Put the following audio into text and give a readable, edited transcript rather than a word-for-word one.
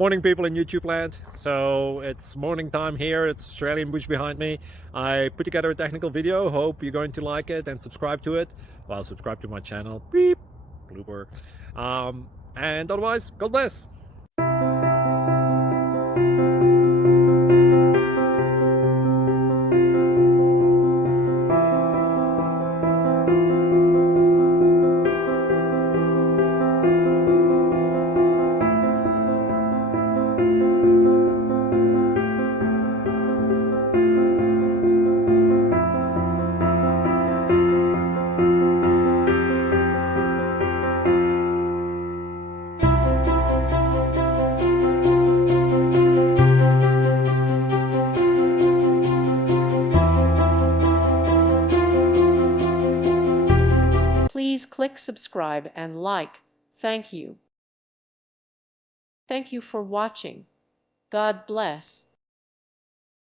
Morning, people in YouTube land. So it's morning time here. It's Australian bush behind me. I put together a technical video. Hope you're going to like it and subscribe to it. Well, subscribe to my channel. Beep. Blooper. And otherwise, God bless. Please click subscribe and like. Thank you. Thank you for watching. God bless.